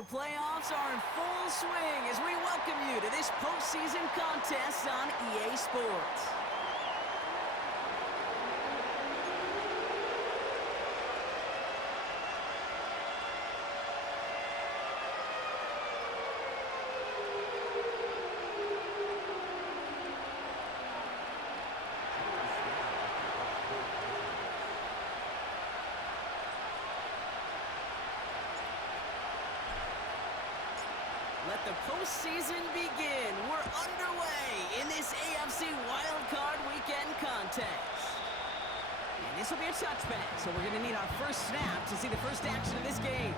The playoffs are in full swing as we welcome you to this postseason contest on EA Sports. Let the postseason begin. We're underway in this AFC Wildcard weekend contest. And this will be a touchback, so we're going to need our first snap to see the first action of this game.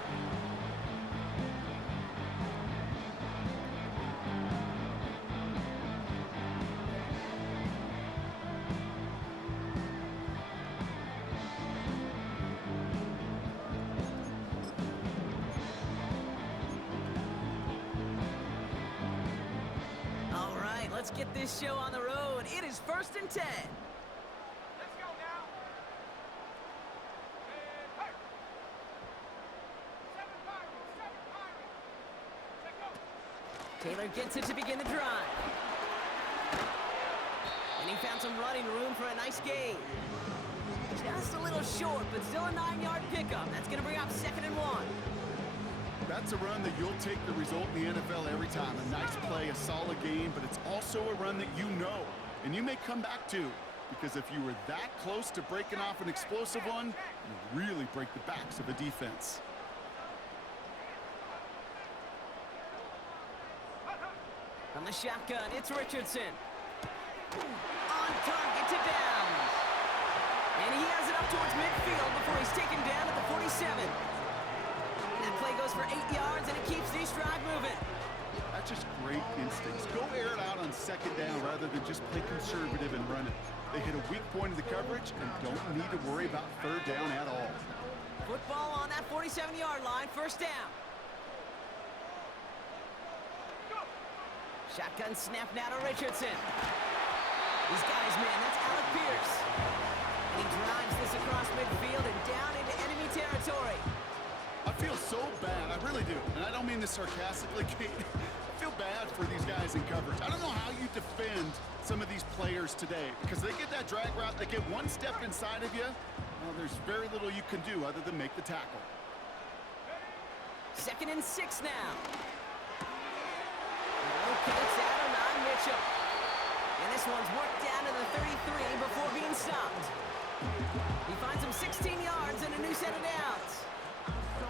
Let's get this show on the road. It is 1st and 10. Let's go now. And hurt. Seven Pirates. Let's go. Taylor gets it to begin the drive. And he found some running room for a nice gain. Just a little short, but still a 9-yard pickup. That's going to bring up 2nd and 1. That's a run that you'll take the result in the NFL every time. A nice play, a solid game, but it's also a run that you know, and you may come back to, because if you were that close to breaking off an explosive one, you really break the backs of a defense. From the shotgun, it's Richardson. On target to Downs. And he has it up towards midfield before he's taken down at the 47. That play goes for 8 yards, and it keeps the drive moving. That's just great instincts. Go air it out on 2nd down rather than just play conservative and run it. They hit a weak point of the coverage and don't need to worry about 3rd down at all. Football on that 47-yard line, 1st down. Shotgun snap now to Richardson. He's got his man. That's Alec Pierce. And he drives this across midfield and down into enemy territory. I feel so bad, I really do, and I don't mean this sarcastically, Kate. I feel bad for these guys in coverage. I don't know how you defend some of these players today, because they get that drag route, they get one step inside of you, well, there's very little you can do other than make the tackle. 2nd and 6 now. Okay, it's Adonai Mitchell. And this one's worked down to the 33 before being stopped. He finds him 16 yards and a new set of downs.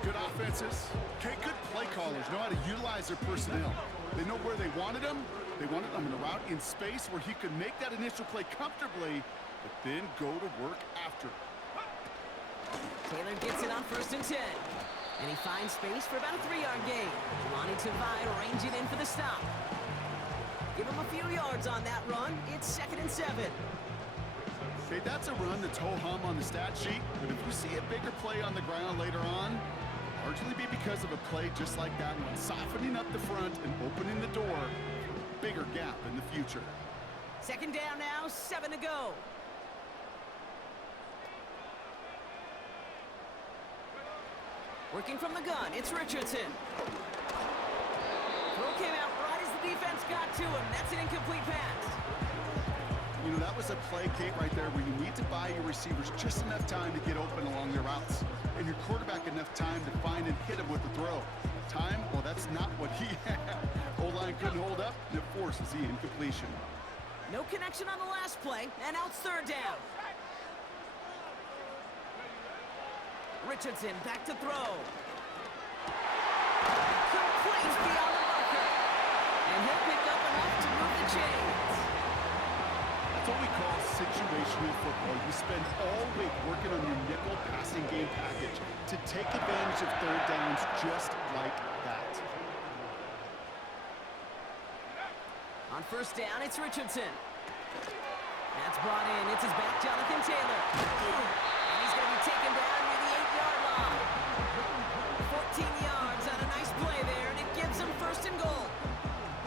Good offenses. Okay, good play callers know how to utilize their personnel. They know where they wanted them. They wanted them in a route in space where he could make that initial play comfortably, but then go to work after. Taylor gets it on 1st and 10. And he finds space for about a 3-yard gain. Lonnie Tavai arranging in for the stop. Give him a few yards on that run. It's 2nd and 7. Okay, that's a run that's ho-hum on the stat sheet, but if you see a bigger play on the ground later on, largely be because of a play just like that one, softening up the front and opening the door for a bigger gap in the future. 2nd down now, 7 to go. Working from the gun, it's Richardson. Throw came out right as the defense got to him. That's an incomplete pass. You know, that was a play, Kate, right there where you need to buy your receivers just enough time to get open along their routes, and your quarterback enough time to find and hit him with the throw. Time? Well, that's not what he had. O-line couldn't hold up, and it forces the incompletion. No connection on the last play, and now it's 3rd down. Richardson back to throw. Complete beyond the marker. And he'll pick up enough to move the chains. That's what we call situational football. You spend all week working on your nickel passing game package to take advantage of 3rd downs just like that. On 1st down, it's Richardson. That's brought in. It's his back, Jonathan Taylor. And he's going to be taken down near the 8-yard line. 14 yards on a nice play there, and it gives him 1st and goal.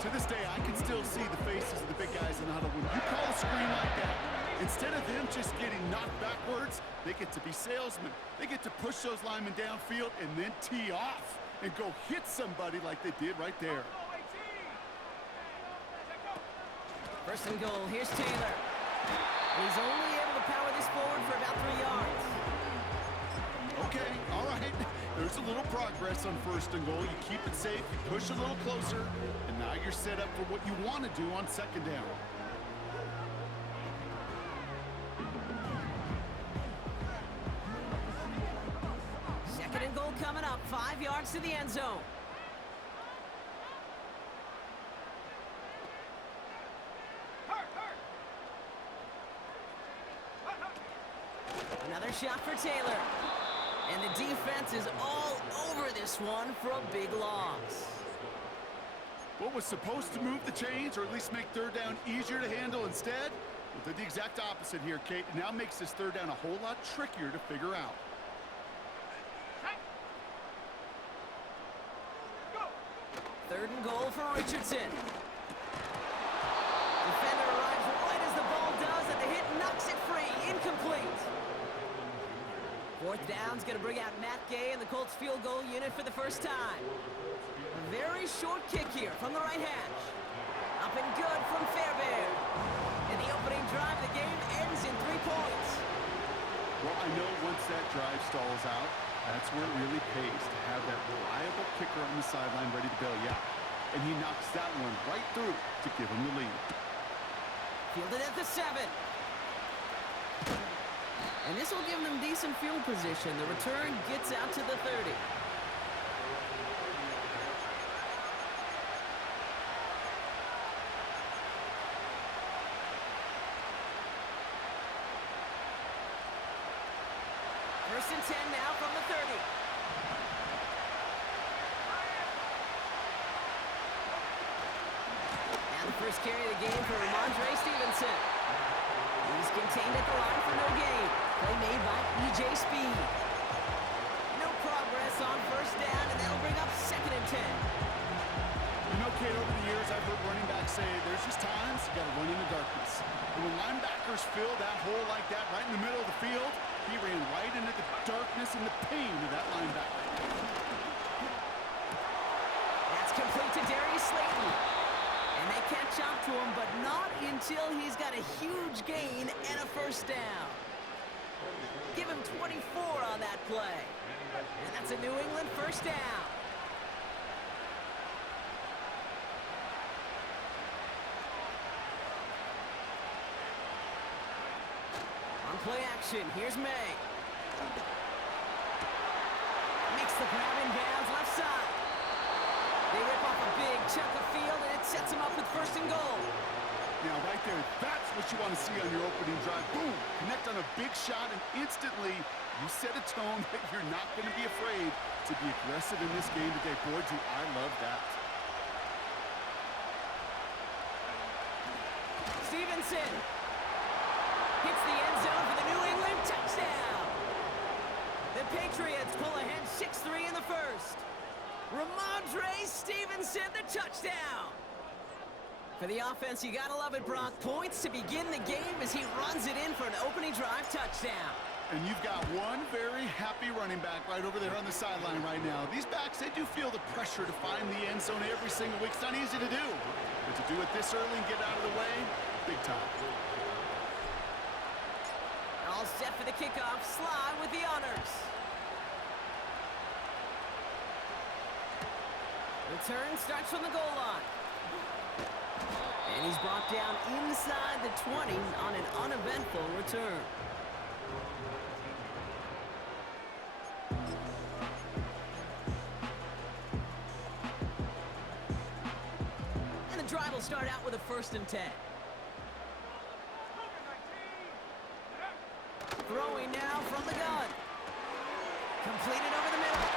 To this day, I can still see the faces of the big guys in the huddle. When you call a screen like that, instead of them just getting knocked backwards, they get to be salesmen. They get to push those linemen downfield and then tee off. and go hit somebody like they did right there. Go, 18. Check go. First and goal, here's Taylor. And he's only able to power this forward for about 3 yards. Okay, all right. There's a little progress on first and goal. You keep it safe, you push a little closer, and now you're set up for what you want to do on second down. Second and goal coming up, 5 yards to the end zone. Hurt. Another shot for Taylor. And the defense is all over this one for a big loss. What was supposed to move the chains, or at least make third down easier to handle instead? Well, did the exact opposite here, Kate. It now makes this third down a whole lot trickier to figure out. Go. Third and goal for Richardson. Defender arrives right as the ball does, and the hit knocks it free. Incomplete. Fourth down's going to bring out Matt Gay and the Colts field goal unit for the first time. A very short kick here from the right hash. Up and good from Fairbairn. And the opening drive of the game ends in 3 points. Well, I know once that drive stalls out, that's where it really pays to have that reliable kicker on the sideline ready to bail you out. And he knocks that one right through to give him the lead. Fielded at the 7. And this will give them decent field position. The return gets out to the 30. First and 10 now from the 30. And the first carry of the game for Ramondre Stevenson. He's contained at the line for no gain. Play made by E.J. Speed. No progress on first down, and that'll bring up second and 10. You know, Kate, over the years, I've heard running backs say there's just times you got to run in the darkness. And when linebackers fill that hole like that right in the middle of the field, he ran right into the darkness and the pain of that linebacker. That's complete to Darius Slayton. And they catch up to him, but not until he's got a huge gain and a first down. Give him 24 on that play. And that's a New England first down. On play action, here's May. Makes the grab in bounds left side. They rip off a big chunk of field, and it sets them up with first and goal. Now, right there, that's what you want to see on your opening drive. Boom! Connect on a big shot, and instantly you set a tone that you're not going to be afraid to be aggressive in this game today. Boy, do I love that. Stevenson hits the end zone for the New England touchdown. The Patriots pull ahead 6-3 in the first. Ramondre Stevenson, the touchdown. For the offense, you gotta love it, Brock. Points to begin the game as he runs it in for an opening drive touchdown. And you've got one very happy running back right over there on the sideline right now. These backs, they do feel the pressure to find the end zone every single week. It's not easy to do. But to do it this early and get out of the way, big time. All set for the kickoff. Sly with the honors. Return starts from the goal line. And he's brought down inside the 20 on an uneventful return. And the drive will start out with a first and 10. Throwing now from the gun. Completed over the middle.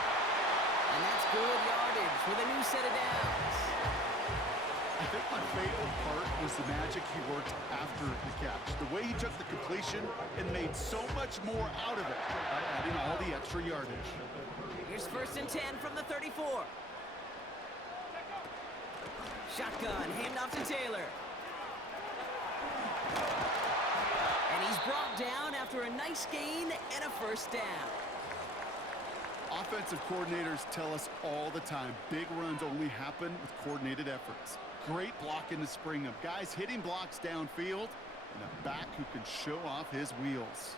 And that's good yardage with a new set of downs. I think my favorite part was the magic he worked after the catch. The way he took the completion and made so much more out of it by adding all the extra yardage. Here's first and 10 from the 34. Shotgun, hand off to Taylor. And he's brought down after a nice gain and a first down. Offensive coordinators tell us all the time, big runs only happen with coordinated efforts. Great block in the spring of guys hitting blocks downfield and a back who can show off his wheels.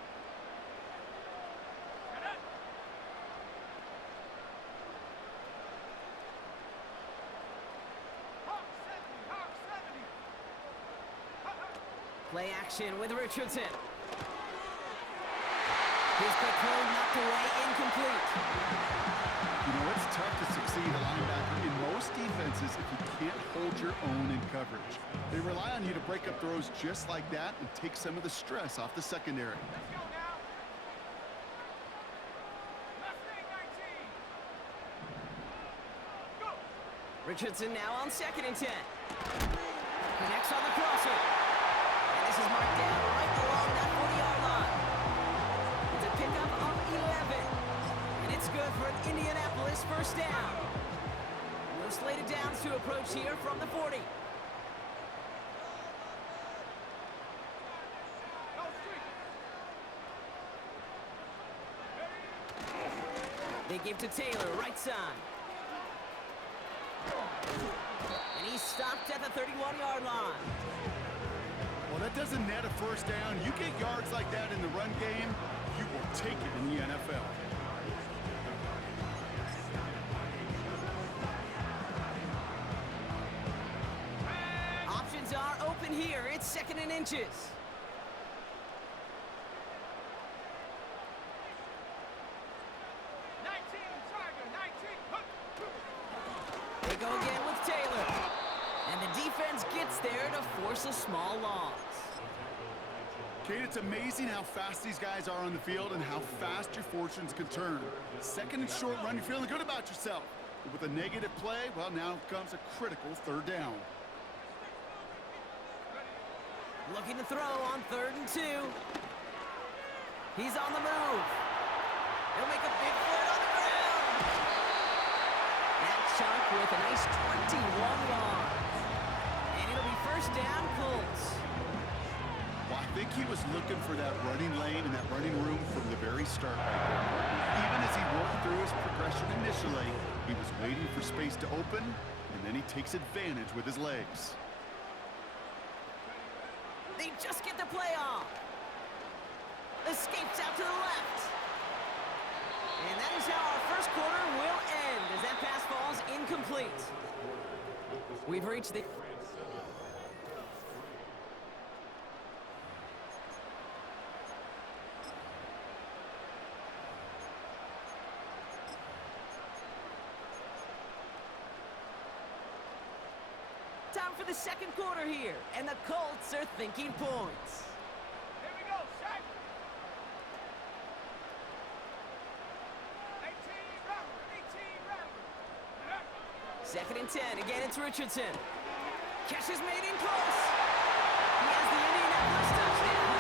Play action with Richardson. His quick throw knocked away, incomplete. You know, it's tough to succeed a linebacker in most defenses if you can't hold your own in coverage. They rely on you to break up throws just like that and take some of the stress off the secondary. Let's go now. Mustang 19. Go. Richardson now on 2nd and 10. Connects on the crosser. And this is marked down right along that 40-yard line. It's a pickup of 11. And it's good for an Indianapolis first down. No slated downs to approach here from the 40. Go street. They give to Taylor, right side. And he's stopped at the 31-yard line. Well, that doesn't net a first down. You get yards like that in the run game, you will take it in the NFL. Options are open here. It's 2nd and inches. They go again with Taylor. And the defense gets there to force a small loss. Kate, it's amazing how fast these guys are on the field and how fast your fortunes can turn. 2nd and short run, you're feeling good about yourself. But with a negative play, well, now comes a critical 3rd down. Looking to throw on 3rd and 2. He's on the move. He'll make a big foot on the ground. That chunk with a nice 21 yards. And it'll be first down, Colts. Well, I think he was looking for that running lane and that running room from the very start right there. Even as he worked through his progression initially, he was waiting for space to open, and then he takes advantage with his legs. They just get the play off. Escapes out to the left. And that is how our first quarter will end as that pass falls incomplete. We've reached the... Time for the 2nd quarter here, and the Colts are thinking points. Here we go. Set. 18 rounder. 2nd and 10. Again, it's Richardson. Catch is made in close. He has the Indianapolis touchdown.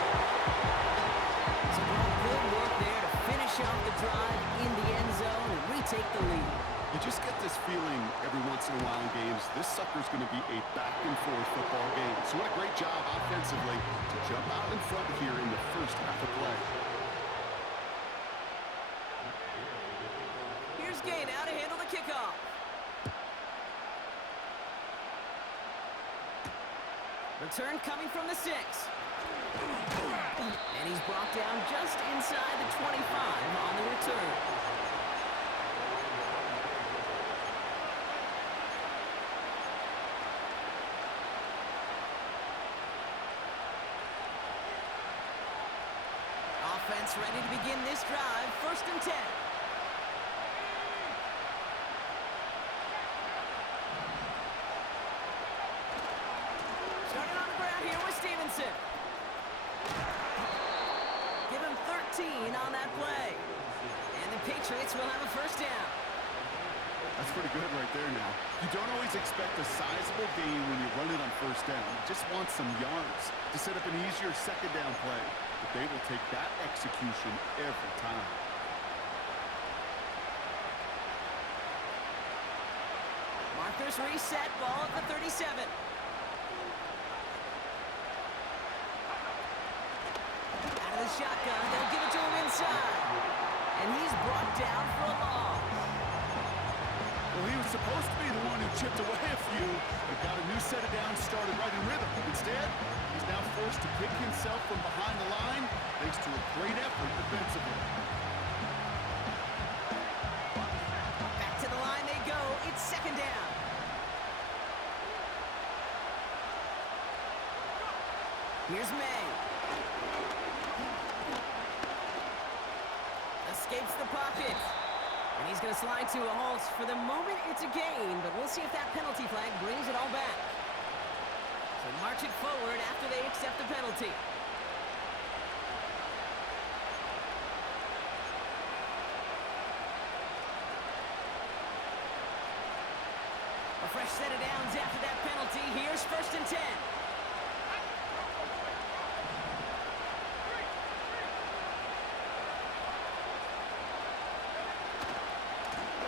Some good work there to finish off the drive in the end zone and retake the lead. You just get this feeling every once in a while in games, this sucker's going to be a back-and-forth football game. So what a great job offensively to jump out in front here in the first half of play. Here's Gay now to handle the kickoff. Return coming from the 6. And he's brought down just inside the 25 on the return. Offense ready to begin this drive. 1st and 10. Starting on the ground here with Stevenson. Give him 13 on that play. And the Patriots will have a first down. That's pretty good right there now. You don't always expect a sizable gain when you run it on 1st down. You just want some yards to set up an easier 2nd down play. But they will take that execution every time. Markers reset, ball at the 37. Out of the shotgun, they'll give it to him inside. and he's brought down for a loss. Well, he was supposed to be the one who chipped away a few, but got a new set of downs started right in rhythm. Instead, he's now forced to pick himself from behind the line thanks to a great effort defensively. Back to the line they go. It's second down. Here's May. Escapes the pocket. And he's going to slide to a halt. For the moment, it's a gain, but we'll see if that penalty flag brings it all back. So march it forward after they accept the penalty. A fresh set of downs after that penalty. Here's 1st and 10.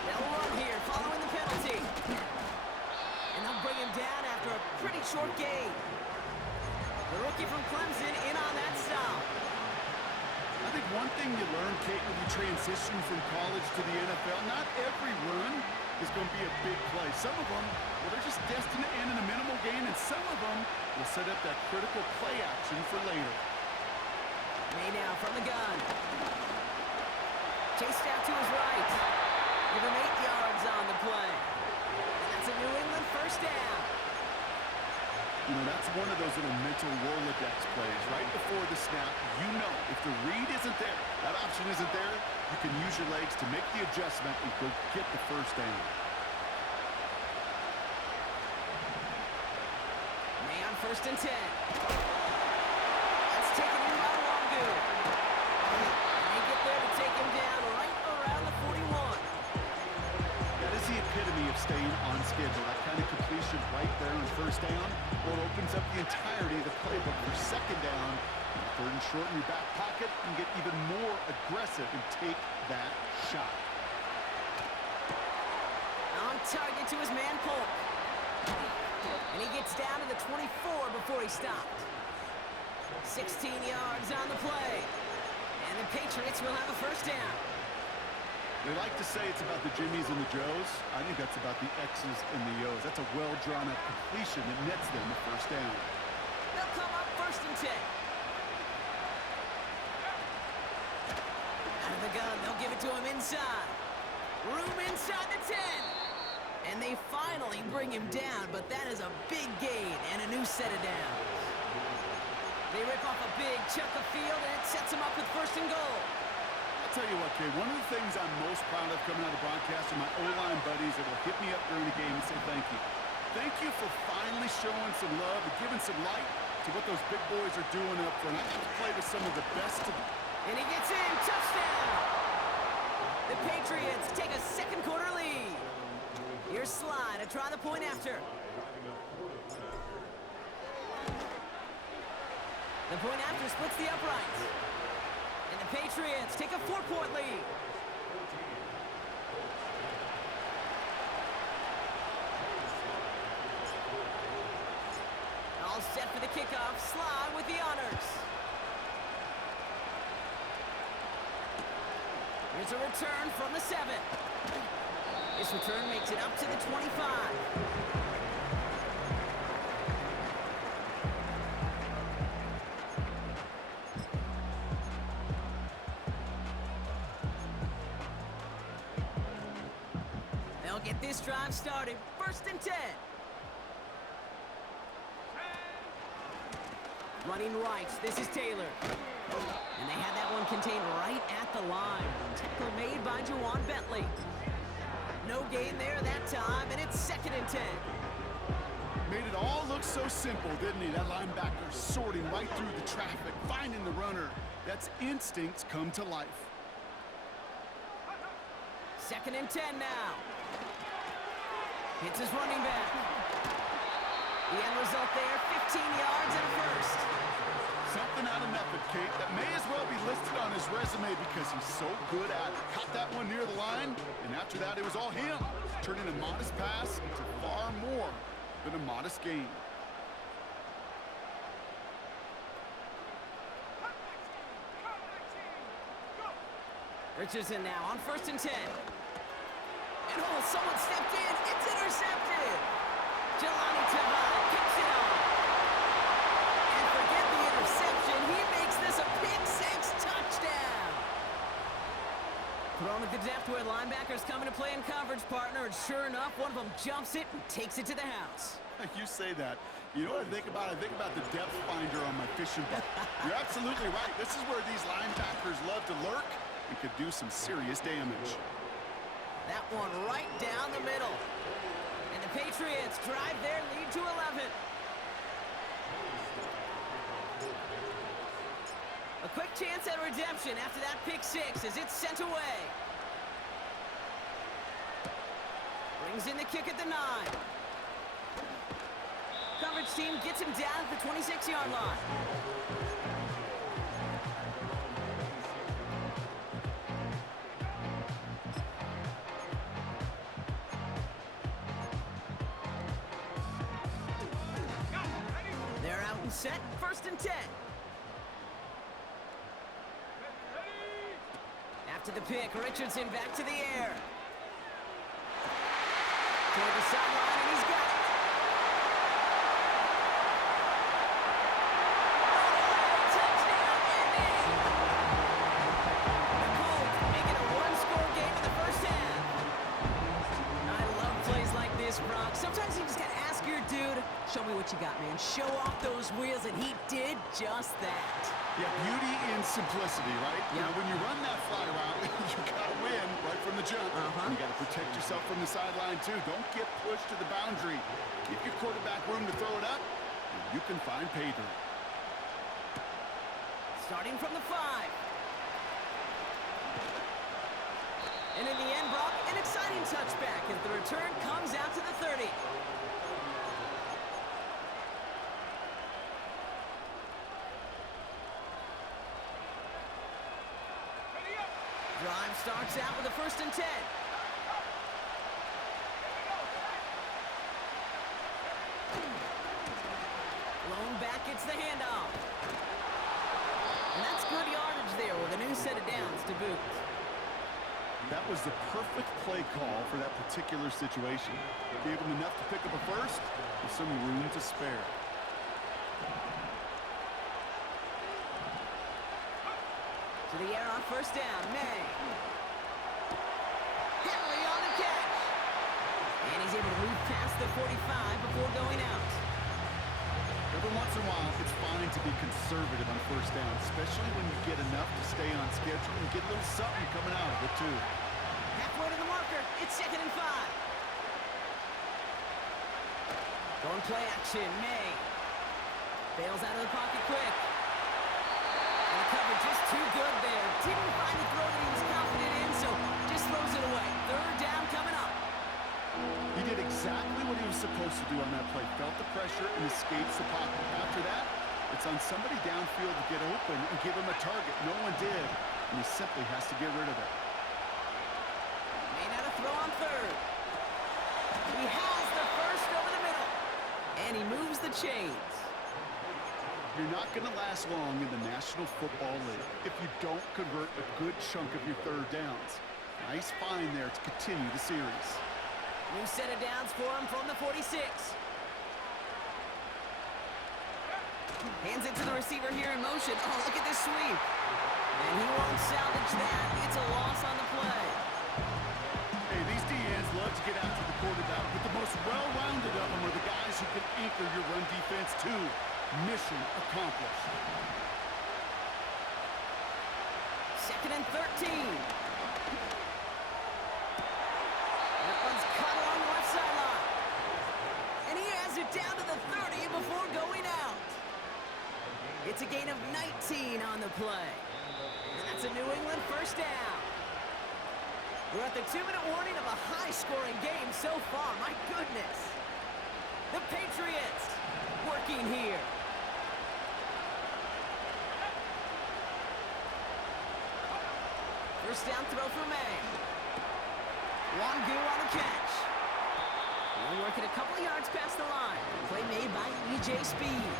They'll run here following the penalty. And they'll bring him down after a pretty short gain. The rookie from Clemson in on that stop. I think one thing you learn, Kate, when you transition from college to the NFL, not every run is going to be a big play. Some of them, well, they're just destined to end in a minimal gain, and some of them will set up that critical play action for later. May now from the gun. Chased out to his right. Give him 8 yards on the play. And that's a New England 1st down. You know, that's one of those little mental Rolodex plays. Right before the snap, you know if the read isn't there, that option isn't there, you can use your legs to make the adjustment and go get the 1st down. May on 1st and 10. That's taken in by Longo. And they get there to take him down right around the 41. That is the epitome of staying on schedule. That kind of completion right there on 1st down, well, it opens up the entirety of the playbook for 2nd down. 3rd and short in your back pocket, and get even more aggressive and take that shot. On target to his man Polk. And he gets down to the 24 before he stopped. 16 yards on the play. And the Patriots will have a 1st down. They like to say it's about the Jimmies and the Joes. I think that's about the X's and the O's. That's a well-drawn-up completion that nets them the 1st down. They'll come up 1st and 10. Out of the gun, they'll give it to him inside. Room inside the 10. And they finally bring him down, but that is a big gain and a new set of downs. They rip off a big chunk of field, and it sets them up with 1st and goal. I'll tell you what, Kay, one of the things I'm most proud of coming out of the broadcast are my O-line buddies that will hit me up during the game and say thank you. Thank you for finally showing some love and giving some light to what those big boys are doing up front. I got to play with some of the best of them. And he gets in. Touchdown! The Patriots take a 2nd quarter lead. Here's Sly to try the point after. The point after splits the uprights. And the Patriots take a 4-point lead. All set for the kickoff. Sly with the honors. Here's a return from the 7. This return makes it up to the 25. They'll get this drive started. 1st and 10. Running right, this is Taylor. And they had that one contained right at the line. Tackle made by Juwan Bentley. No gain there that time, and it's 2nd and 10. Made it all look so simple, didn't he? That linebacker sorting right through the traffic, finding the runner. That's instincts come to life. 2nd and 10 now. Hits his running back. The end result there, 15 yards and a 1st. Something out of method, Kate, that may as well be listed on his resume because he's so good at it. Caught that one near the line, and after that, it was all him. Turning a modest pass into far more than a modest gain. Richardson now on 1st and 10. And oh, someone stepped in. It's intercepted. Jelani Tavai picks it up. And forget the interception. He makes this a pick-6 touchdown. Thrown at the depth where linebackers coming to play in coverage, partner. And sure enough, one of them jumps it and takes it to the house. You say that. You know what I think about? I think about the depth finder on my fishing boat. You're absolutely right. This is where these linebackers love to lurk and could do some serious damage. That one right down the middle. And the Patriots drive their lead to 11. A quick chance at redemption after that pick-6 as it's sent away. Brings in the kick at the 9. Coverage team gets him down at the 26-yard line. They're out and set, 1st and 10. After the pick, Richardson back to the air. Toward the sideline, and he's got it. Touchdown, Indy! The Colts make it a one-score game in the first half. I love plays like this, Brock. Sometimes you just gotta ask your dude, show me what you got, man. Show off those wheels, and he did just that. Yeah, beauty in simplicity, right? Yeah. Now, when you run that fly route, you gotta win right from the jump. And you gotta protect yourself from the sideline, too. Don't get pushed to the boundary. Give your quarterback room to throw it up, and you can find pay dirt. Starting from the 5. And in the end, Brock, an exciting touchback as the return comes out to the 30. Drive starts out with a 1st and 10. Blown back gets the handoff. And that's good yardage there with a new set of downs to boot. That was the perfect play call for that particular situation. Gave him enough to pick up a first with some room to spare. To the air on 1st down, May. Henry on the catch. And he's able to move past the 45 before going out. Every once in a while, it's fine to be conservative on 1st down, especially when you get enough to stay on schedule and get a little something coming out of it, too. Halfway to the marker, it's 2nd and 5. Going play action, May. Bails out of the pocket quick. And the coverage just too good there. Didn't find the throw that he was confident in, so just throws it away. 3rd down coming up. He did exactly what he was supposed to do on that play. Felt the pressure and escapes the pocket. After that, it's on somebody downfield to get open and give him a target. No one did, and he simply has to get rid of it. May not have throw on 3rd. He has the first over the middle. And he moves the chains. You're not going to last long in the National Football League if you don't convert a good chunk of your 3rd downs. Nice find there to continue the series. New set of downs for him from the 46. Hands it to the receiver here in motion. Oh, look at this sweep. And he won't salvage that. It's a loss on the play. Hey, these DNs love to get after the quarterback, but the most well-rounded of them are the guys who can anchor your run defense, too. Mission accomplished. 2nd and 13. That one's cut along the left sideline. And he has it down to the 30 before going out. It's a gain of 19 on the play. And that's a New England 1st down. We're at the 2-minute warning of a high-scoring game so far. My goodness. The Patriots working here. First down throw for May. Wangu on the catch. Only working a couple of yards past the line. Play made by E.J. Speed.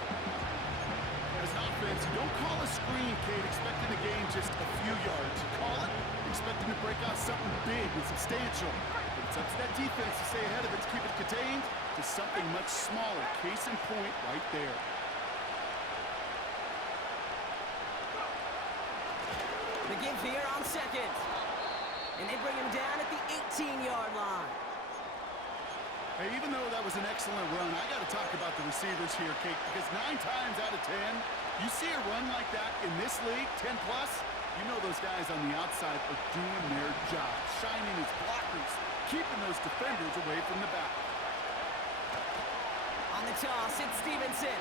As an offense, you don't call a screen, Kate, expecting the game just a few yards. You call it, expect looking to break out something big and substantial. But it's up to that defense to stay ahead of it, to keep it contained to something much smaller. Case in point right there. The give here on second. And they bring him down at the 18-yard line. Hey, even though that was an excellent run, I got to talk about the receivers here, Kate, because 9 times out of 10, you see a run like that in this league, 10+, you know those guys on the outside are doing their job, shining as blockers, keeping those defenders away from the back. On the toss, it's Stevenson.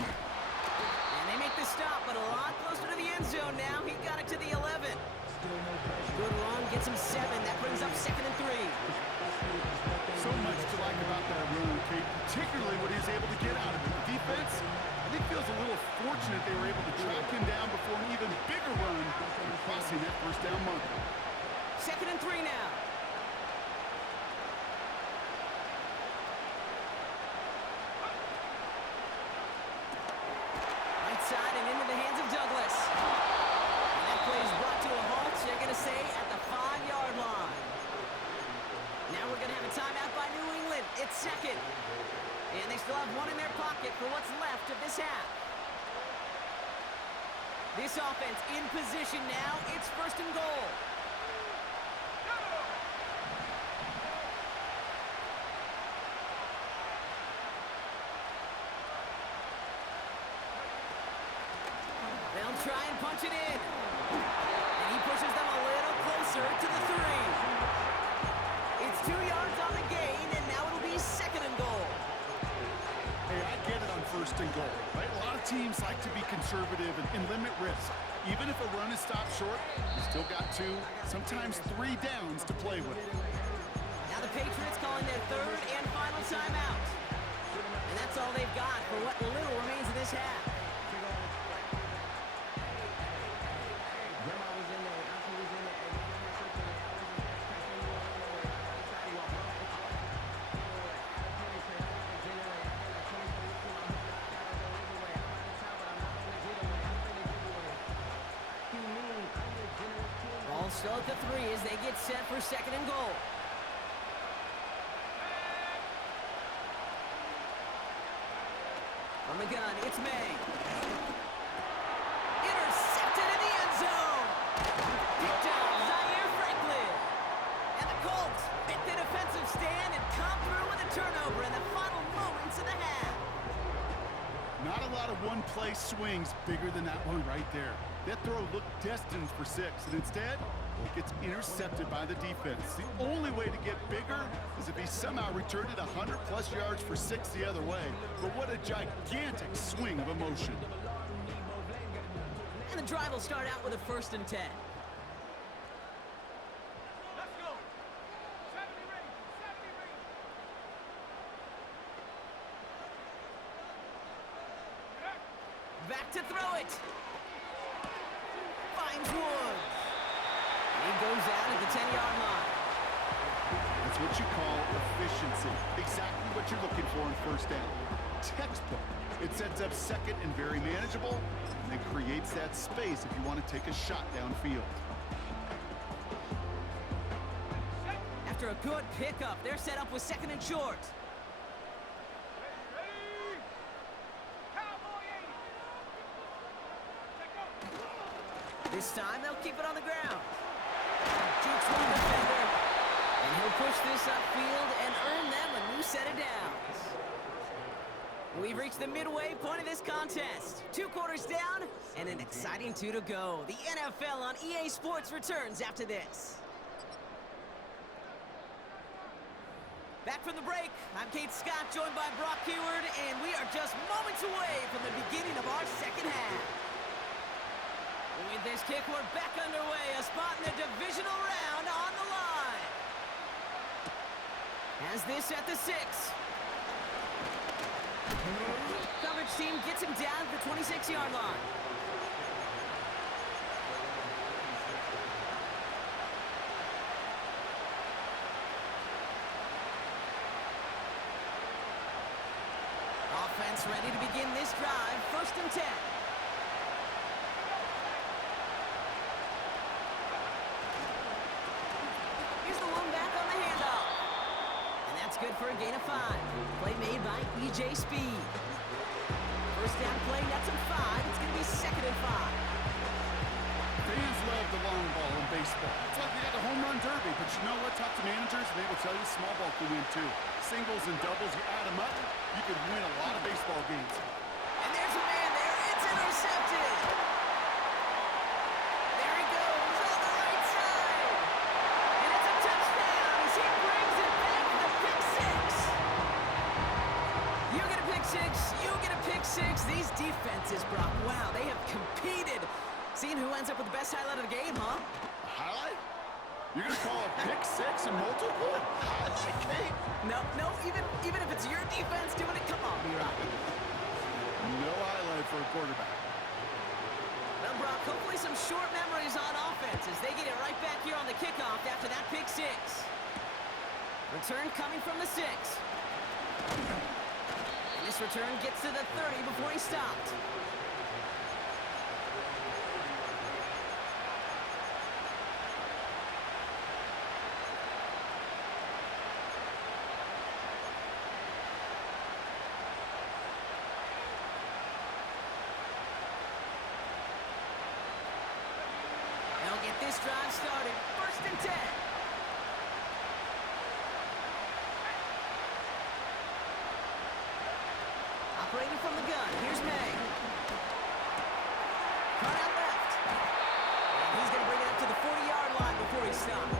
And they make the stop, but a lot closer to the end zone now. He got it to the 11. Good run, gets him 7. That brings up 2nd and 3. So much to like about that run, Kate, particularly what he was able to get out of it. The defense, I think, feels a little fortunate they were able to track him down before an even bigger run and crossing that first down marker. 2nd and 3 now. Right side and into the hands of Douglas. And that play is brought to a halt, they're going to say, at the 5-yard line. Now we're going to have a timeout by New England. It's second. And they still have one in their pocket for what's left of this half. This offense in position now. It's 1st and goal. They'll try and punch it in. And he pushes them a little closer to the 3. It's 2 yards on the gain, and now it'll be 2nd and goal. Hey, I get it on 1st and goal, right? A lot of teams like to be conservative and limit risk. Even if a run is stopped short, you still got 2, sometimes 3 downs to play with. Now the Patriots calling their 3rd and final timeout. And that's all they've got for what little remains of this half. Ball still at the 3 as they get set for 2nd and goal. From the gun, it's May. Intercepted in the end zone. Picked out Zaire Franklin. And the Colts hit the defensive stand and come through with a turnover in the final moments of the half. Not a lot of one-play swings bigger than that one right there. That throw looked destined for 6, and instead, it gets intercepted by the defense. The only way to get bigger is if he somehow returned it 100+ yards for 6 the other way. But what a gigantic swing of emotion. And the drive will start out with a 1st and 10. Let's go. 70 range. 70 range. Back to throw it. Finds Woods. He goes out at the 10-yard line. That's what you call efficiency. Exactly what you're looking for in 1st down. Textbook. It sets up 2nd and very manageable, and it creates that space if you want to take a shot downfield. After a good pickup, they're set up with 2nd and short. Ready? Cowboy 80. Take go. This time, they'll keep it on the ground. Jukes one defender. And he'll push this upfield and earn them a new set of downs. We've reached the midway point of this contest. 2 quarters down and an exciting 2 to go. The NFL on EA Sports returns after this. Back from the break, I'm Kate Scott, joined by Brock Keyword, and we are just moments away from the beginning of our 2nd half. With this kick, we're back underway. A spot in the divisional round on the line. Has this at the 6. Coverage team gets him down at the 26-yard line. Offense ready to begin this drive. 1st and 10. That's good for a gain of 5. Play made by E.J. Speed. First down play, nets him 5. It's going to be 2nd and 5. Fans love the long ball in baseball. It's like they got the home run derby, but you know what? Talk to managers, and they will tell you small ball can win too. Singles and doubles, you add them up, you could win a lot of baseball games. And there's a man there. It's intercepted. There he goes on the right side. And it's a touchdown as he brings it back for the pick 6. You get a pick 6. You get a pick 6. These defenses, Brock, wow, they have competed. Seeing who ends up with the best highlight of the game, huh? A highlight? You're going to call a pick 6 and multiple? Highlight, Kate? No, even if it's your defense doing it, come on, B-Rock. No highlight for a quarterback. Well, Brock, hopefully some short memories on offense as they get it right back here on the kickoff after that pick 6. Return coming from the 6. And this return gets to the 30 before he stopped. They'll get this drive started. 1st and 10. Operating from the gun. Here's May. Cut out left. And he's going to bring it up to the 40-yard line before he stops.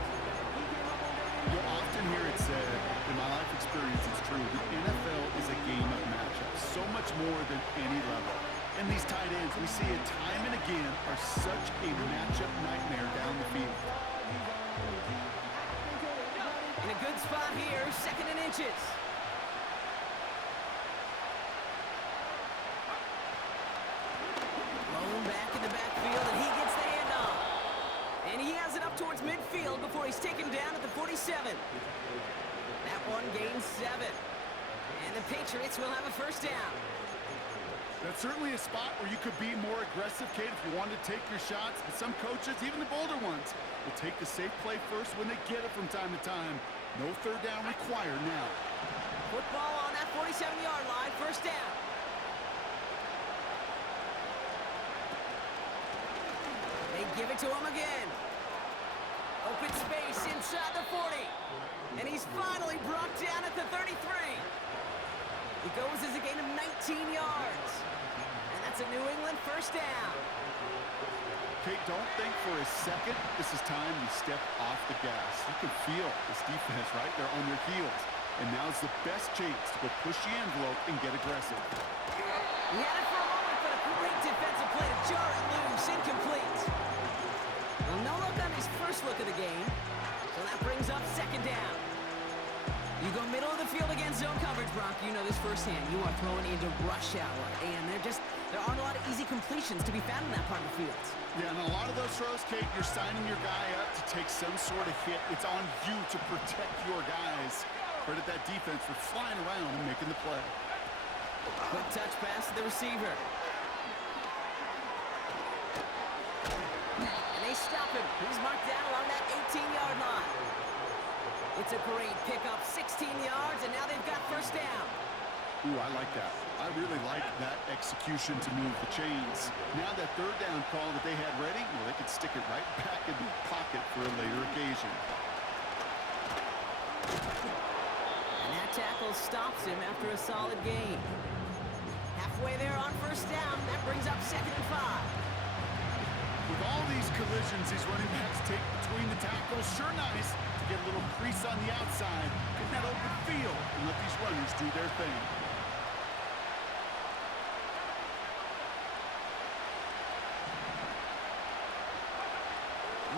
You'll often hear it said, in my life experience it's true, the NFL is a game of matchups, so much more than any level. And these tight ends, we see it time and again, are such a matchup nightmare down the field. In a good spot here, 2nd and inches. Blown back in the backfield, and he gets the handoff. And he has it up towards midfield before he's taken down at the 47. That one gains 7. And the Patriots will have a 1st down. That's certainly a spot where you could be more aggressive, Kate, if you wanted to take your shots. But some coaches, even the bolder ones, will take the safe play first when they get it from time to time. No 3rd down required now. Football on that 47-yard line, 1st down. They give it to him again. Open space inside the 40. And he's finally brought down at the 33. He goes as a gain of 19 yards. And that's a New England 1st down. Kate, don't think for a second this is time you step off the gas. You can feel this defense, right? They're on their heels. And now's the best chance to go push the envelope and get aggressive. He had it for a moment, but a great defensive play to jar it loose. Incomplete. Well, no look on his first look of the game. So that brings up 2nd down. You go middle of the field against zone coverage, Brock. You know this firsthand. You are throwing into rush hour. And there aren't a lot of easy completions to be found in that part of the field. Yeah, and a lot of those throws, Kate, you're signing your guy up to take some sort of hit. It's on you to protect your guys. Credit that defense for flying around and making the play. Quick touch pass to the receiver. And they stop him. He's marked down along that 18-yard line. It's a great pickup, 16 yards, and now they've got 1st down. Ooh, I like that. I really like that execution to move the chains. Now that 3rd down call that they had ready, well, they could stick it right back in the pocket for a later occasion. And that tackle stops him after a solid gain. Halfway there on 1st down, that brings up 2nd and 5. With all these collisions these running backs take between the tackles, sure nice to get a little crease on the outside, get that open field, and let these runners do their thing.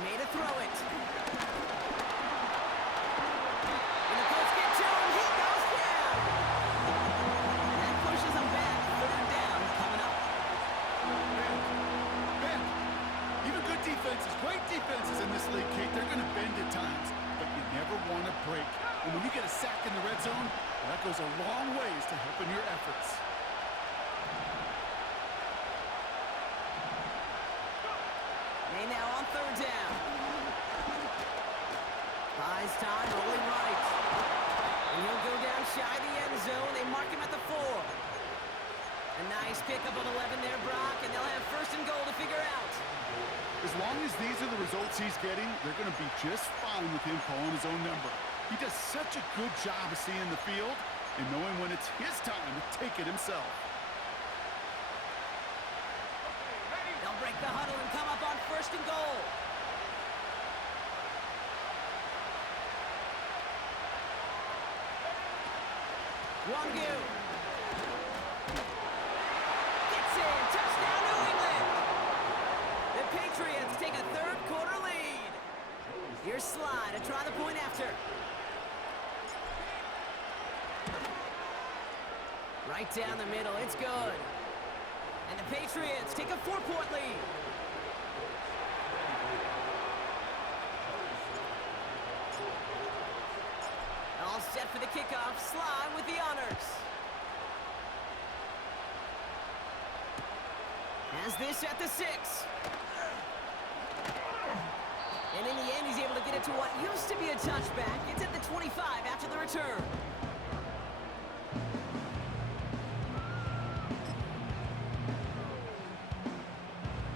Made a throw it. And the Colts get to him. He goes down. And that pushes him back. 3rd down coming up. Ben, even good defenses, great defenses in this league, Kate, they're going to bend at times, but you never want to break. And when you get a sack in the red zone, that goes a long ways to helping your efforts. They now on 3rd down. Buys time, rolling right. And And he'll go down shy of the end zone. They mark him at the 4. A nice pickup of 11 there, Brock, and they'll have first and goal to figure out. As long as these are the results he's getting, they're going to be just fine with him calling his own number. He does such a good job of seeing the field and knowing when it's his time to take it himself. They'll break the huddle and come up on first and goal. Wangu. Gets in. Touchdown, New England. The Patriots take a third-quarter lead. Here's Sly to try the point after. Right down the middle. It's good. And the Patriots take a 4-point lead. All set for the kickoff. Sly with the honors. Has this at the 6. And in the end, he's able to get it to what used to be a touchback. It's at the 25 after the return.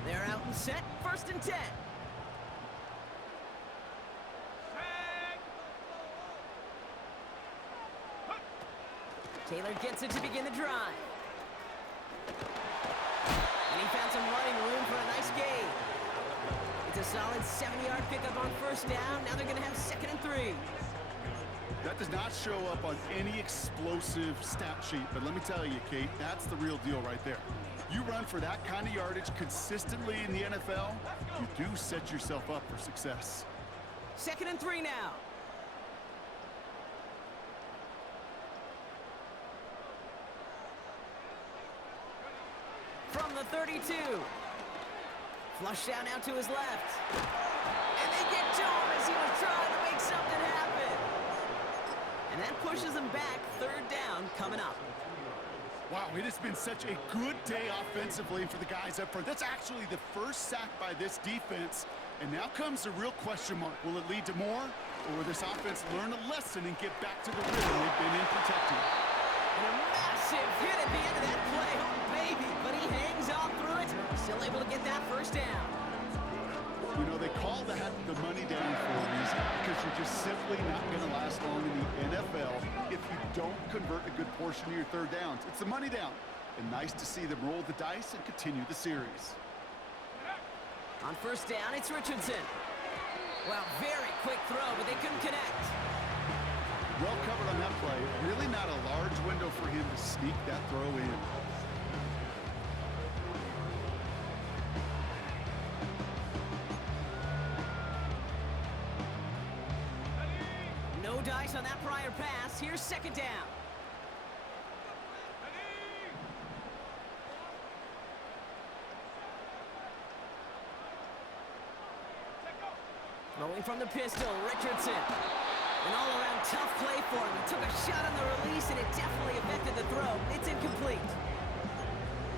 They're out and set. First and 10. Taylor gets it to begin the drive. And he found some running room for a nice gain. It's a solid 70-yard pickup on first down. Now they're going to have 2nd and 3. That does not show up on any explosive stat sheet, but let me tell you, Kate, that's the real deal right there. You run for that kind of yardage consistently in the NFL, you do set yourself up for success. 2nd and 3 now. From the 32. Flush down out to his left. And they get to him as he was trying to make something happen. And that pushes him back. 3rd down coming up. Wow, it has been such a good day offensively for the guys up front. That's actually the first sack by this defense. And now comes the real question mark. Will it lead to more? Or will this offense learn a lesson and get back to the rhythm they've been in protecting? And a massive hit at the end of that play. Oh, baby. But he hangs on through it. Still able to get that first down. You know, they call that the money down for a reason, because you're just simply not going to last long in the NFL if you don't convert a good portion of your 3rd downs. It's the money down. And nice to see them roll the dice and continue the series. On first down, it's Richardson. Well, very quick throw, but they couldn't connect. Well covered on that play. Really not a large window for him to sneak that throw in. No dice on that prior pass. Here's 2nd down. Throwing from the pistol, Richardson. An all-around tough play for him. He took a shot on the release, and it definitely affected the throw. It's incomplete.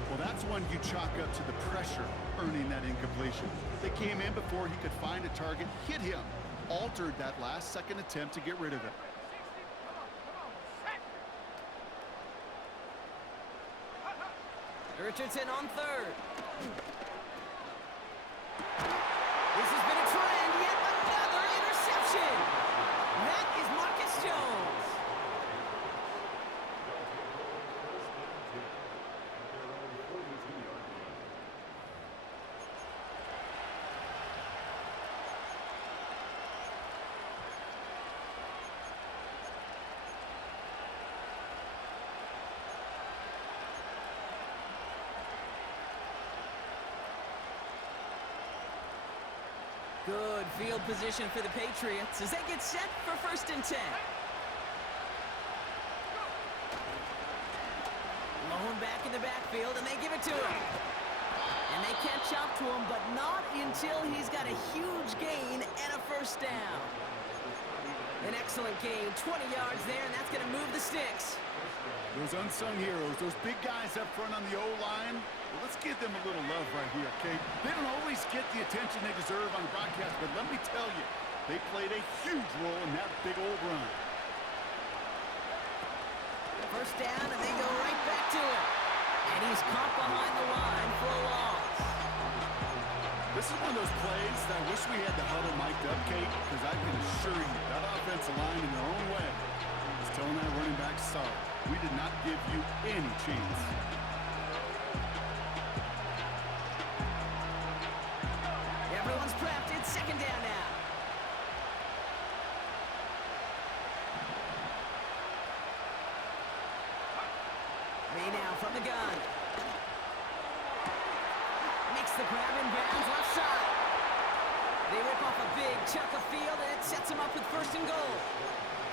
Well, that's one you chalk up to the pressure earning that incompletion. They came in before he could find a target, hit him, altered that last-second attempt to get rid of it. Richardson on 3rd. This has been a trend. Yet another interception. That is Marcus Jones. Good field position for the Patriots as they get set for 1st and 10. Lone back in the backfield, and they give it to him. And they catch up to him, but not until he's got a huge gain and a first down. An excellent gain, 20 yards there, and that's going to move the sticks. Those unsung heroes, those big guys up front on the O-line, well, let's give them a little love right here, okay? They don't always get the attention they deserve on the broadcast, but let me tell you, they played a huge role in that big old run. First down, and they go right back to it. And he's caught behind the line for a loss. This is one of those plays that I wish we had the huddle mic'd up, Kate, because I can assure you that offensive line in their own way is telling that running back, sorry, we did not give you any chance. Everyone's prepped. It's second down now. May now from the gun. Makes the grab in bounds left side. They rip off a big chunk of field, and it sets him up with first and goal.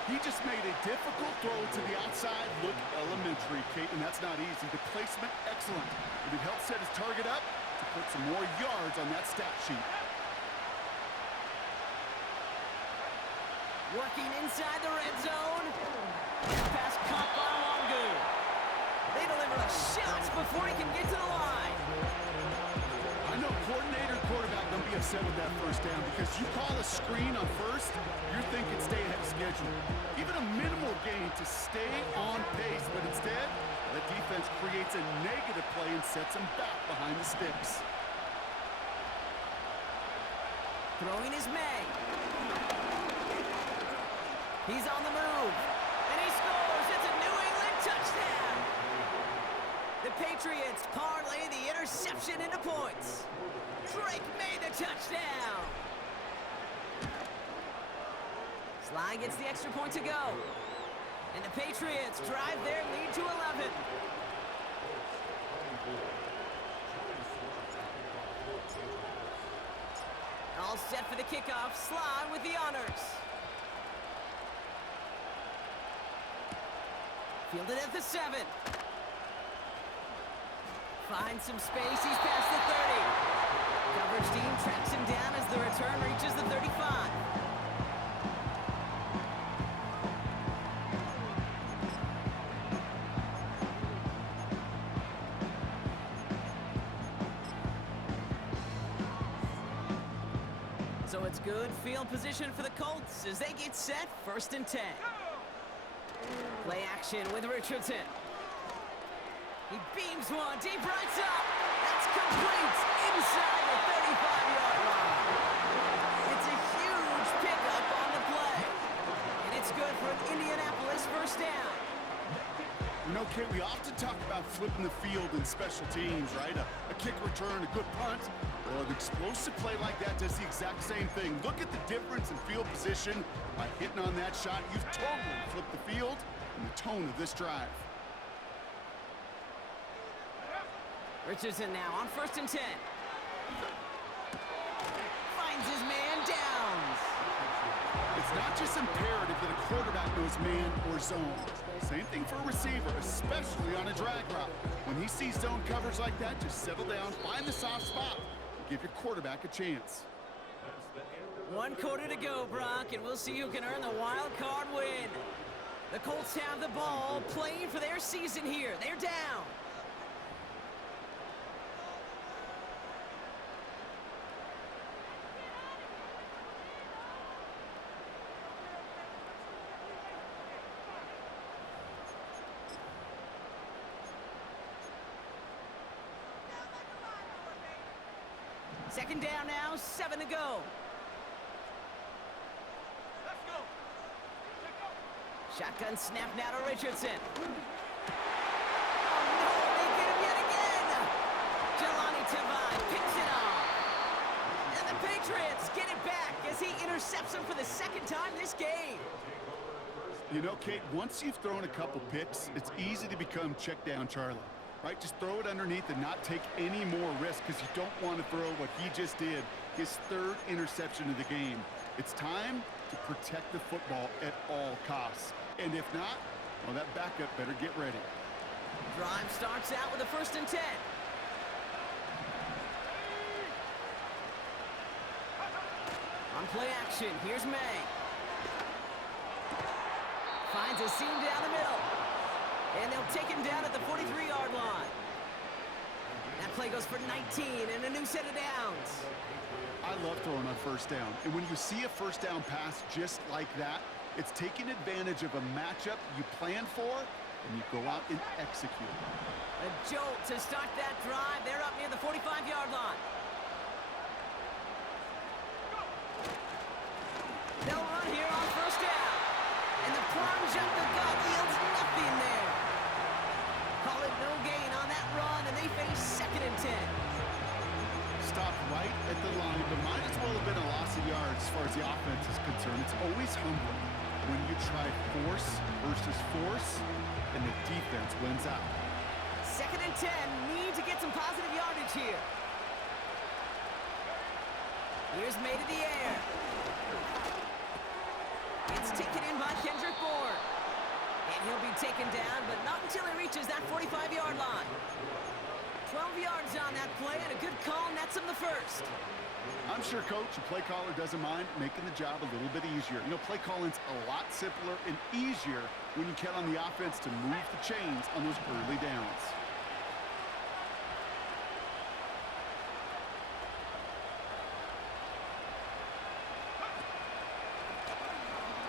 He just made a difficult throw to the outside. Look elementary, Kate, and that's not easy. The placement, excellent. But it helped set his target up to put some more yards on that stat sheet. Working inside the red zone. Pass caught by Longu. They deliver a shot before he can get to the line. I know coordinator and quarterback don't be upset with that first down because you call a screen on first, you're thinking stay ahead of schedule. Even a minimal gain to stay on pace, but instead, the defense creates a negative play and sets him back behind the sticks. Throwing is May. He's on the move, and he scores. It's a New England touchdown. The Patriots parlay the interception into points. Drake made the touchdown. Sly gets the extra point to go. And the Patriots drive their lead to 11. All set for the kickoff. Sly with the honors. Fielded at the 7. Finds some space. He's past the 30. Coverage team tracks him down as the return reaches the 35. So it's good field position for the Colts as they get set, 1st and 10. Play action with Richardson. He beams one, deep right up. That's complete inside the 35-yard line. It's a huge pickup on the play. And it's good for an Indianapolis first down. You know, Kate, we often talk about flipping the field in special teams, right? A kick return, a good punt. Well, an explosive play like that does the exact same thing. Look at the difference in field position. By hitting on that shot, you've totally flipped the field and the tone of this drive. Richardson now on 1st and 10. Finds his man downs. It's not just imperative that a quarterback knows man or zone. Same thing for a receiver, especially on a drag route. When he sees zone coverage like that, just settle down, find the soft spot, and give your quarterback a chance. 1 quarter to go, Brock, and we'll see who can earn the wild card win. The Colts have the ball, playing for their season here. They're down. Second down now, 7 to go. Let's go. Let's go. Shotgun snap now to Richardson. Oh no, they get him yet again. Jelani Tavai picks it off. And the Patriots get it back as he intercepts him for the 2nd time this game. You know, Kate, once you've thrown a couple picks, it's easy to become check down Charlie. Right, just throw it underneath and not take any more risk because you don't want to throw what he just did, his 3rd interception of the game. It's time to protect the football at all costs. And if not, well, that backup better get ready. Drive starts out with a 1st and 10. On play action, here's May. Finds a seam down the middle. And they'll take him down at the 43-yard line. That play goes for 19 and a new set of downs. I love throwing on 1st down. And when you see a 1st down pass just like that, it's taking advantage of a matchup you planned for and you go out and execute. A jolt to start that drive. They're up near the 45-yard line. They'll run here on first down. And the plunge up the gut yields nothing there. Call it no gain on that run, and they face 2nd and 10. Stopped right at the line, but might as well have been a loss of yards as far as the offense is concerned. It's always humbling when you try force versus force, and the defense wins out. 2nd and 10, need to get some positive yardage here. Here's made in the air. It's taken in by Kendrick Bourne. And he'll be taken down, but not until he reaches that 45-yard line. 12 yards on that play, and a good call nets him the first. I'm sure Coach, the play caller, doesn't mind making the job a little bit easier. You know, play calling's a lot simpler and easier when you count on the offense to move the chains on those early downs.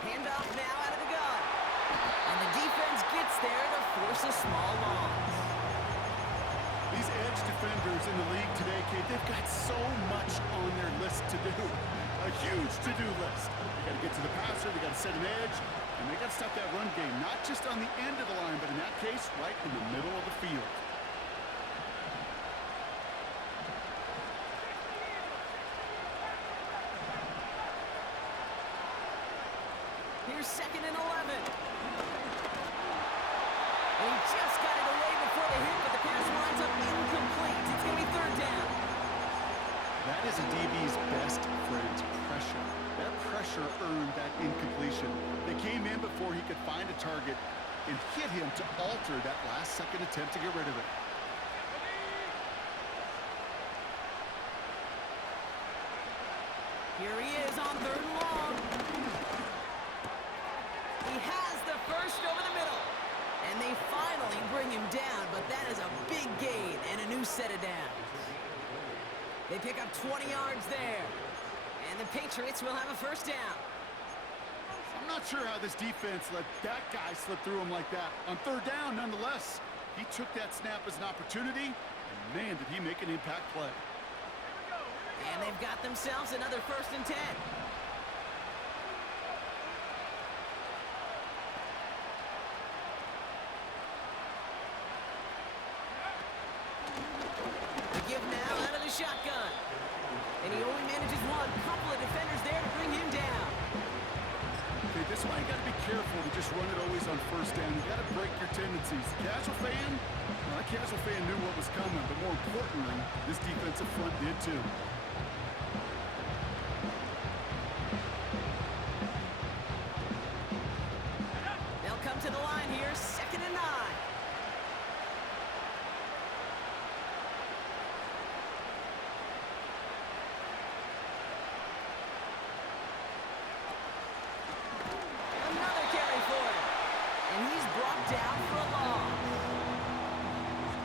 Handoff now out of the gun. And the defense gets there to force a small loss. These edge defenders in the league today, Kate, they've got so much on their list to do. A huge to-do list. They got to get to the passer, they got to set an edge, and they got to stop that run game, not just on the end of the line, but in that case, right in the middle of the field. Here's 2nd and 11. He just got it away before the hit, but the pass winds up incomplete. It's going to be 3rd down. That is a DB's best friend, pressure. That pressure earned that incompletion. They came in before he could find a target and hit him to alter that last-second attempt to get rid of it. Here he is on 3rd and long. He has the first over the middle. And they finally bring him down, but that is a big gain and a new set of downs. They pick up 20 yards there. And the Patriots will have a first down. I'm not sure how this defense let that guy slip through him like that. On 3rd down, nonetheless, he took that snap as an opportunity, and man, did he make an impact play. And they've got themselves another 1st and 10. Give now out of the shotgun. And he only manages one. Couple of defenders there to bring him down. Okay, this is why you got to be careful to just run it always on 1st down. You got to break your tendencies. Casual fan, well, that casual fan knew what was coming, but more importantly, this defensive front did too. They'll come to the line here, 2nd and 9. Down for a loss.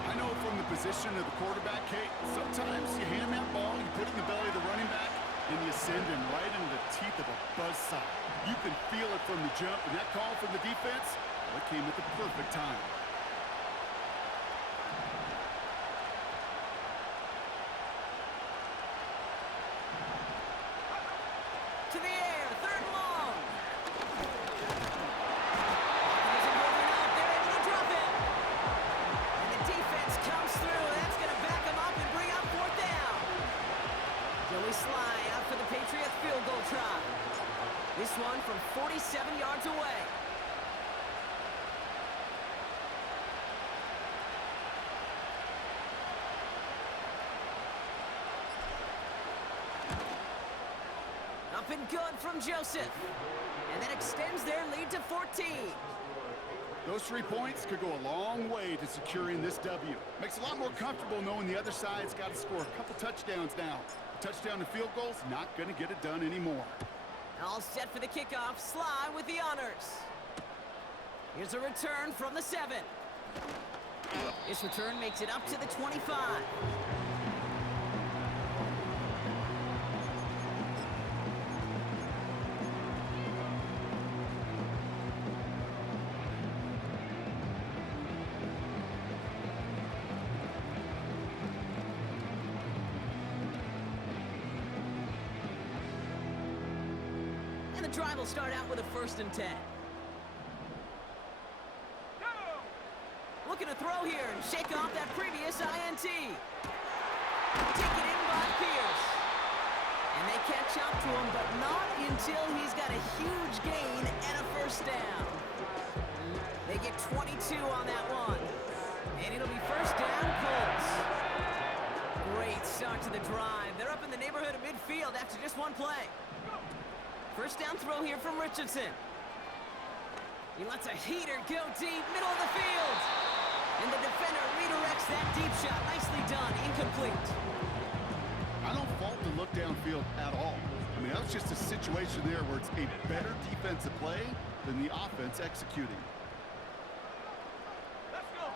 I know from the position of the quarterback, Kate, sometimes you hand that ball, you put it in the belly of the running back, and you send him right into the teeth of a buzzsaw. You can feel it from the jump, and that call from the defense, well, it came at the perfect time. To the air, 3rd and long. Sly out for the Patriots field goal try. This one from 47 yards away. Up and good from Joseph. And that extends their lead to 14. Those 3 points could go a long way to securing this W. Makes it a lot more comfortable knowing the other side's got to score a couple touchdowns now. Touchdown and field goals, not going to get it done anymore. All set for the kickoff. Sly with the honors. Here's a return from the 7. This return makes it up to the 25. the drive will start out with a 1st and 10. Go! Looking to throw here and shake off that previous INT. Taken in by Pierce. And they catch up to him, but not until he's got a huge gain and a 1st down. They get 22 on that one. And it'll be 1st down, Colts. Great start to the drive. They're up in the neighborhood of midfield after just one play. 1st down throw here from Richardson. He lets a heater go deep, middle of the field. And the defender redirects that deep shot. Nicely done, incomplete. I don't fault the look downfield at all. I mean, that was just a situation there where it's a better defensive play than the offense executing. Let's go!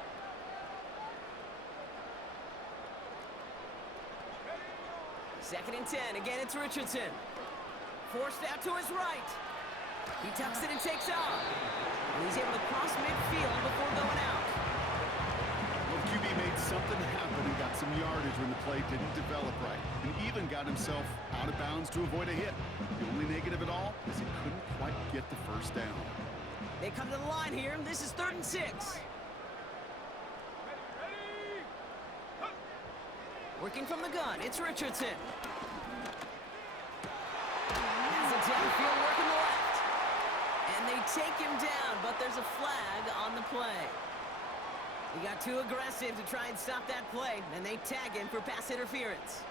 2nd and 10. Again, it's Richardson. Forced out to his right. He tucks it and takes off. And he's able to cross midfield before going out. Well, QB made something happen and got some yardage when the play didn't develop right. And even got himself out of bounds to avoid a hit. The only negative at all is he couldn't quite get the 1st down. They come to the line here, and this is 3rd and 6. Ready! Huh. Working from the gun, it's Richardson. Has a downfield work in the left. And they take him down, but there's a flag on the play. He got too aggressive to try and stop that play, and they tag him for pass interference.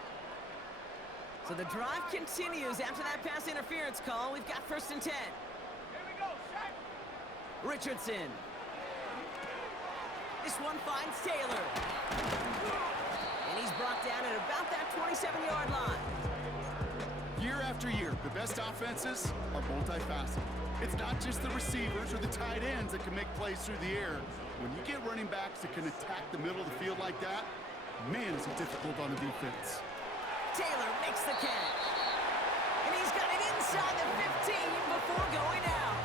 So the drive continues after that pass interference call. We've got 1st and 10. Here we go, set! Richardson. This one finds Taylor. And he's brought down at about that 27-yard line. Year after year, the best offenses are multifaceted. It's not just the receivers or the tight ends that can make plays through the air. When you get running backs that can attack the middle of the field like that, man, is it difficult on the defense. Taylor makes the catch. And he's got it inside the 15 before going out.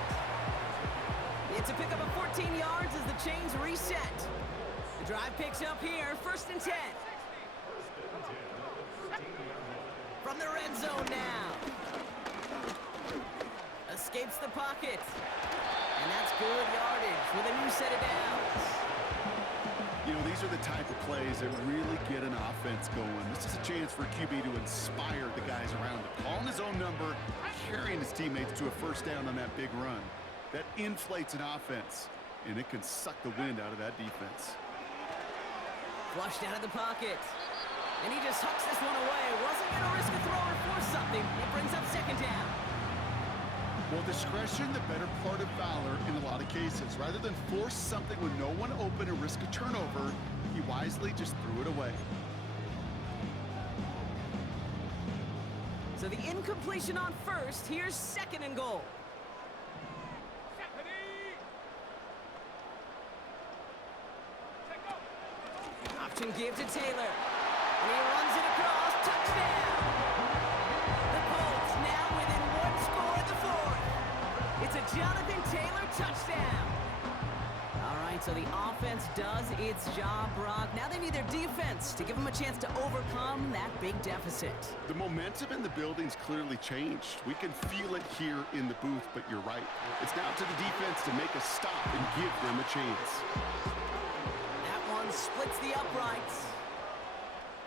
It's a pickup of 14 yards as the chains reset. The drive picks up here, 1st and 10. From the red zone now. Escapes the pocket. And that's good yardage with a new set of downs. You know, these are the type of plays that really get an offense going. This is a chance for QB to inspire the guys around him. Calling his own number, carrying his teammates to a 1st down on that big run. That inflates an offense, and it can suck the wind out of that defense. Flushed out of the pocket. And he just hucks this one away. Wasn't going to risk a throw or force something. It brings up 2nd down. Well, discretion, the better part of valor in a lot of cases. Rather than force something with no one open and risk a turnover, he wisely just threw it away. So the incompletion on 1st. Here's 2nd and goal. Set, ready! Set, go! Option give to Taylor. And he runs it across. Touchdown! The Colts now within 1 score in the 4th. It's a Jonathan Taylor touchdown. All right, so the offense does its job, Brock. Now they need their defense to give them a chance to overcome that big deficit. The momentum in the building's clearly changed. We can feel it here in the booth, but you're right. It's now to the defense to make a stop and give them a chance. That one splits the uprights.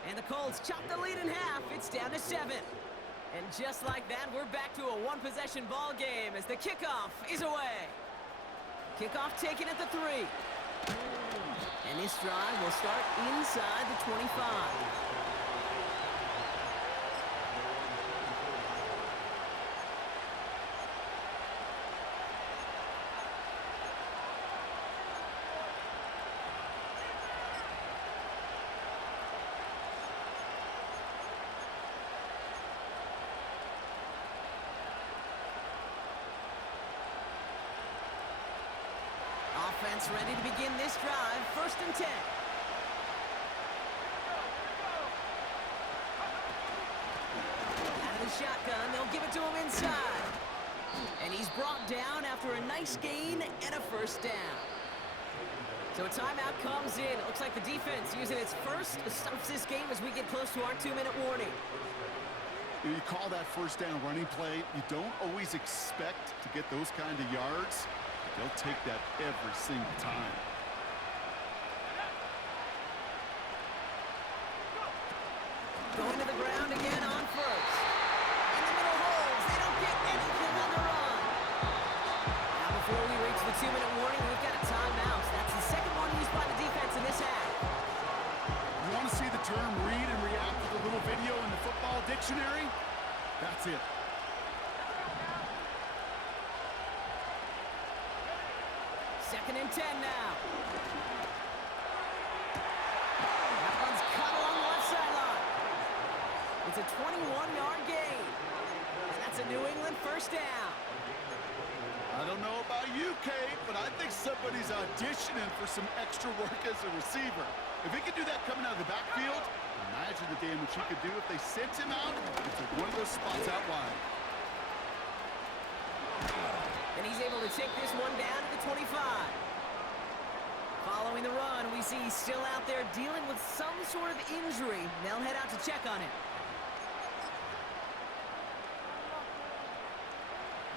And the Colts chop the lead in half. It's down to 7. And just like that, we're back to a one-possession ball game as the kickoff is away. Kickoff taken at the 3. And this drive will start inside the 25. Offense ready to begin this drive. 1st and 10. Out of the shotgun, they'll give it to him inside. And he's brought down after a nice gain and a 1st down. So a timeout comes in. It looks like the defense using its first stops this game as we get close to our 2-minute warning. You call that first down running play. You don't always expect to get those kind of yards. But they'll take that every single time. Going to the ground again on first. In the middle holes. They don't get anything on the run. Now before we reach the 2-minute warning, we've got a timeout. That's the second one used by the defense in this half. You want to see the term read and react to the little video in the football dictionary? That's it. Second and 10 now. That one's cut along the left sideline. It's a 21-yard gain. And that's a New England first down. I don't know about you, Kate, but I think somebody's auditioning for some extra work as a receiver. If he could do that coming out of the backfield, imagine the damage he could do if they sent him out into one of those spots out wide. And he's able to take this one down to the 25. Following the run, we see he's still out there dealing with some sort of injury. They'll head out to check on him.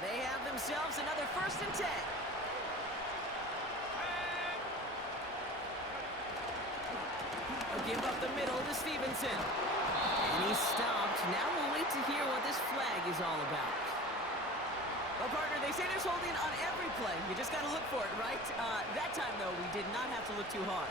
They have themselves another first and 10. They'll give up the middle to Stevenson. And he's stopped. Now we'll wait to hear what this flag is all about. Well, partner, they say there's holding on every play. You just got to look for it, right? That time, though, we did not have to look too hard.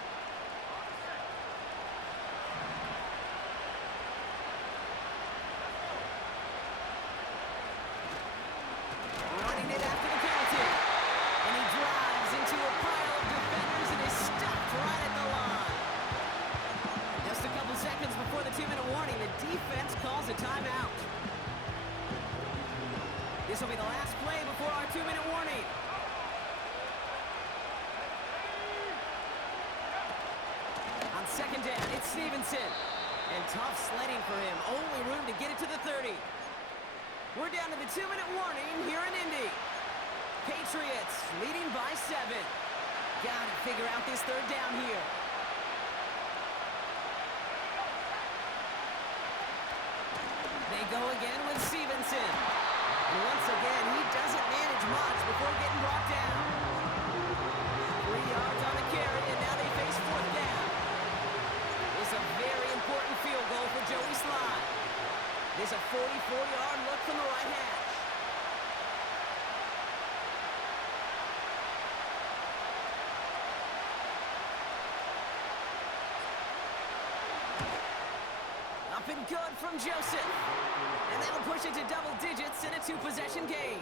Running it after the penalty. And he drives into a pile of defenders and is stopped right at the line. Just a couple seconds before the 2-minute warning, the defense calls a timeout. This will be the last play before our 2-minute warning. On second down, it's Stevenson. And tough sledding for him. Only room to get it to the 30. We're down to the 2-minute warning here in Indy. Patriots leading by 7. Gotta figure out this third down here. They go again with Stevenson. And once again, he doesn't manage much before getting brought down. 3 yards on the carry, and now they face fourth down. This is a very important field goal for Joey Slye. This is a 44-yard look from the right hash. Up and good from Joseph. And that'll push it to double digits in a 2-possession game.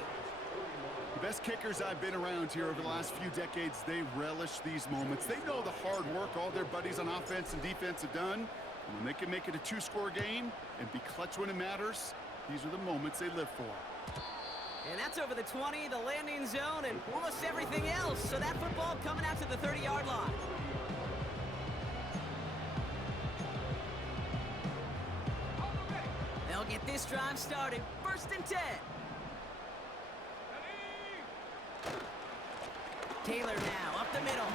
The best kickers I've been around here over the last few decades, they relish these moments. They know the hard work all their buddies on offense and defense have done. And when they can make it a 2-score game and be clutch when it matters, these are the moments they live for. And that's over the 20, the landing zone, and almost everything else. So that football coming out to the 30-yard line. They'll get this drive started. First and 10. Taylor now up the middle.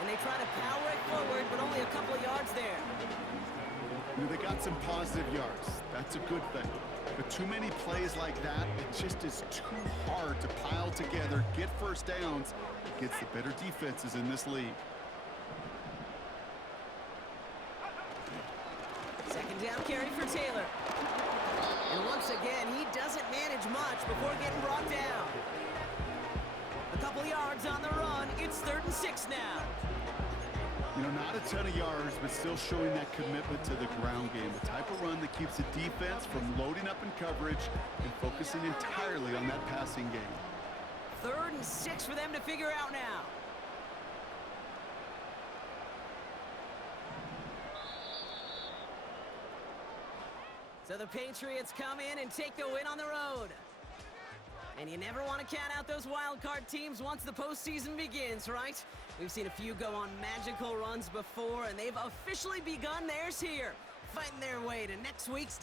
And they try to power it forward, but only a couple of yards there. You know, they got some positive yards. That's a good thing. But too many plays like that, it just is too hard to pile together, get first downs against the better defenses in this league. Second down carry for Taylor. And once again, he doesn't manage much before getting brought down. A couple yards on the run. It's 3rd and 6 now. You know, not a ton of yards, but still showing that commitment to the ground game. The type of run that keeps the defense from loading up in coverage and focusing entirely on that passing game. 3rd and 6 for them to figure out now. So the Patriots come in and take the win on the road. And you never want to count out those wild card teams once the postseason begins, right? We've seen a few go on magical runs before, and they've officially begun theirs here, fighting their way to next week's